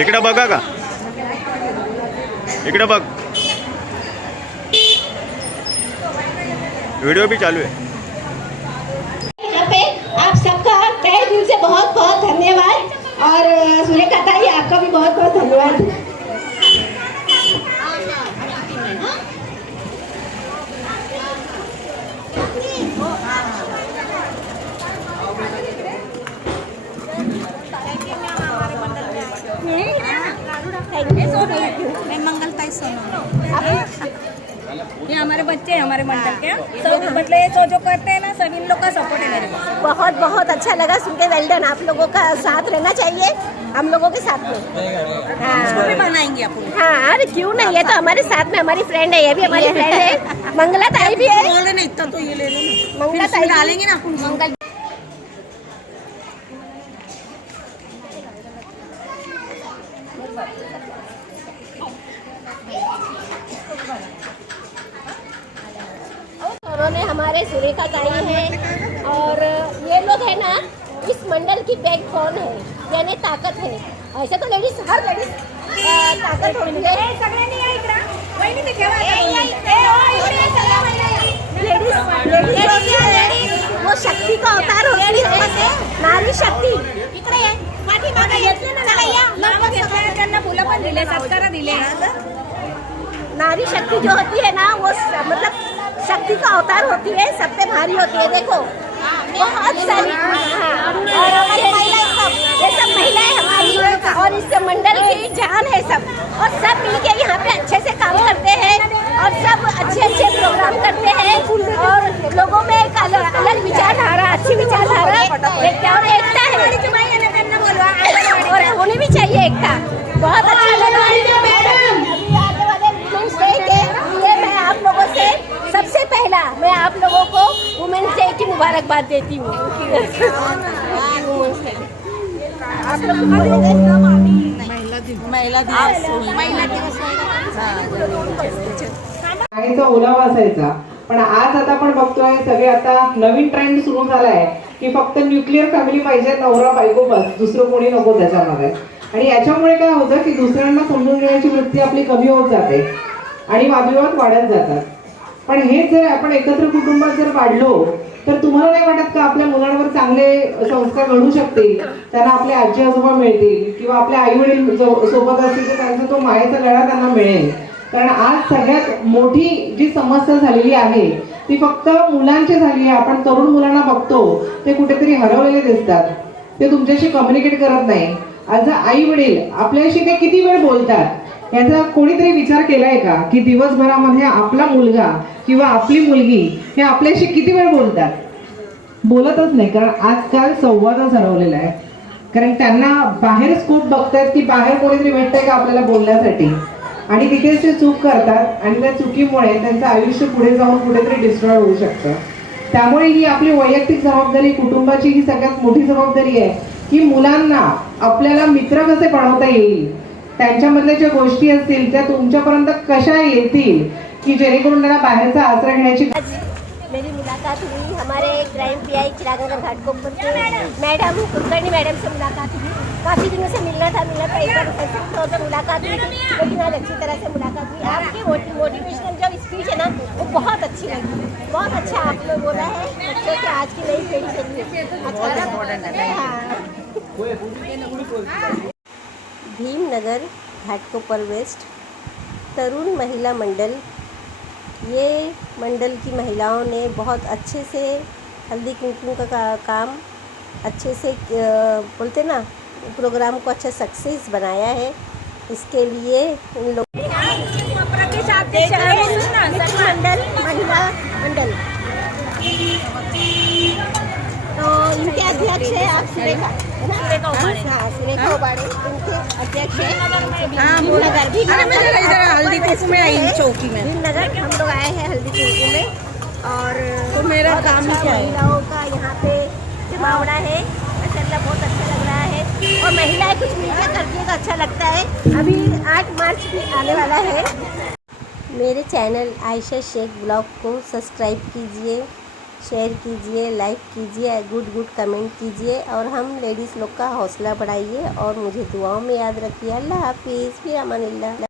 इकडे बघा का, इकडे बघ, वीडियो भी चालू है। यहाँ पे आप सबका तहे दिल से बहुत बहुत धन्यवाद और सुरेखा ताई आपका भी बहुत बहुत धन्यवाद। मैं मंगलताई सोना, ये हमारे बच्चे हैं हमारे मंडल के, सब मतलब ये जो करते हैं ना सब इन लोग का सपोर्ट है मेरे को। बहुत बहुत अच्छा लगा सुन के। वेल डन, आप लोगों का साथ रहना चाहिए हम लोगों के साथ में। हाँ भी बनाएंगे आप। हाँ अरे क्यों नहीं, ये तो हमारे साथ में हमारी फ्रेंड है, ये भी हमारी फ्रेंड है। मंगला ताई भी है। बोले ना इतना तो ये ले लो ना, मंगला ताई डालेंगे ना अपन मंगल। उन्होंने हमारे सुरेखा ताई है और ये लोग है ना इस मंडल की बैकबोन है, यानी ताकत है। ऐसे तो लेडीज हर लेडीज ताकत होती है। लेडीज वो शक्ति का अवतार होती है, नारी शक्ती। नारी शक्ति जो होती है ना वो मतलब शक्ति का अवतार होती है, सबसे भारी होती है। देखो बहुत सारी और ये सब महिलाएं हमारी और इस मंडल की जान है सब, और सब मिलके यहाँ पे अच्छे से काम करते हैं और सब अच्छे अच्छे प्रोग्राम करते हैं और लोगों में एक अलग विचारधारा, अच्छी विचारधारा और एकता है और होनी भी चाहिए एकता। बहुत अच्छा लगा। मैं आप लोगों से सबसे पहला मैं आप लोगों को वुमेन्स डे की मुबारकबाद देती हूँ। आप लोग महिला दिवस गाडीचा ओलावा असायचा, पण आज आता आपण बघतोय सगळे आता नवीन ट्रेंड सुरू झालाय की फक्त न्यूक्लिअर फॅमिली पाहिजे, नवरा बायको बस, दुसरं कोणी नको त्याच्यामध्ये। आणि याच्यामुळे काय होतं की दुसऱ्यांना समजून घेण्याची वृत्ती आपली कमी होत जाते आणि वादविवाद वाढत जातात। पण हेच जर आपण एकत्र कुटुंबात जर वाढलो तर तुम्हाला नाही वाटत का आपल्या मुलांवर चांगले संस्कार घडू शकतील, त्यांना आपले आजी आजोबा मिळतील किंवा आपले आई वडील सोबत असतील तर त्यांचा तो मायेचा लळा त्यांना मिळेल। कारण आज सगळ्यात मोठी जी समस्या झालेली आहे ती फक्त मुलांची झाली आहे। आपण तरुण मुलांना बघतो ते कुठेतरी हरवलेले दिसतात, ते तुमच्याशी कम्युनिकेट करत नाही। आज आई वडील आपल्याशी ते किती वेळ बोलतात याचा कोणीतरी विचार केलाय का की दिवसभरामध्ये आपला मुलगा किंवा आपली मुलगी हे आपल्याशी किती वेळ बोलतात? बोलतच नाही, कारण आजकाल संवादच हरवलेला आहे। कारण त्यांना बाहेर स्कोप बघतात की बाहेर कोणीतरी भेटतंय का आपल्याला बोलण्यासाठी, आणि तिथेच ते चूक करतात आणि त्या चुकीमुळे त्यांचं आयुष्य पुढे जाऊन कुठेतरी डिस्ट्रॉय होऊ शकतं। त्यामुळे ही आपली वैयक्तिक जबाबदारी, कुटुंबाची ही सगळ्यात मोठी जबाबदारी आहे की मुलांना आपल्याला मित्र कसे बनवता येईल, त्यांच्यामधल्या ज्या गोष्टी असतील त्या तुमच्यापर्यंत कशा येतील की जेणेकरून त्यांना बाहेरचा आश्रय घेण्याची। मेरी मुलाकात हुई हमारे क्राइम पीआई चिरागनगर घाटकोपर के मैडम कुलकर्णी मैडम से मुलाकात हुई। काफ़ी दिनों से मिलना था एक बार तो मुलाकात हुई, लेकिन आज अच्छी तरह से मुलाकात हुई। आपकी मोटिवेशनल जो स्पीच है ना वो बहुत अच्छी लगी, बहुत अच्छा आपने बोला है बच्चों के आज की नई पीढ़ी के लिए अच्छा लगा। भीमनगर घाटकोपर वेस्ट तरुण महिला मंडल, ये मंडल की महिलाओं ने बहुत अच्छे से हल्दी कुमकुम का काम अच्छे से बोलते ना प्रोग्राम को अच्छा सक्सेस बनाया है। इसके लिए इन लोग मंडल महिला मंडल तो इनके अध्यक्ष है आप सुरेखा, है ना? हाँ सुरेखा उबाड़े इनके अध्यक्ष है। भीमनगर हल्दी कुमकुम में आई चौकी में भीमनगर हम लोग आए हैं हल्दी कुमकुम में और तो मेरा काम अच्छा क्या है? महिलाओं का यहाँ पे जमावड़ा है, माशाल्लाह बहुत अच्छा लग रहा है और महिलाएं कुछ मिलकर करती हैं तो अच्छा लगता है। अभी 8 मार्च भी आने वाला है। मेरे चैनल आयशा शेख ब्लॉग को सब्सक्राइब कीजिए, शेयर कीजिए, लाइक कीजिए, गुड गुड कमेंट कीजिए और हम लेडीज़ लोग का हौसला बढ़ाइए और मुझे दुआओं में याद रखिए। अल्लाह हाफिज़, फ़ी अमानिल्लाह।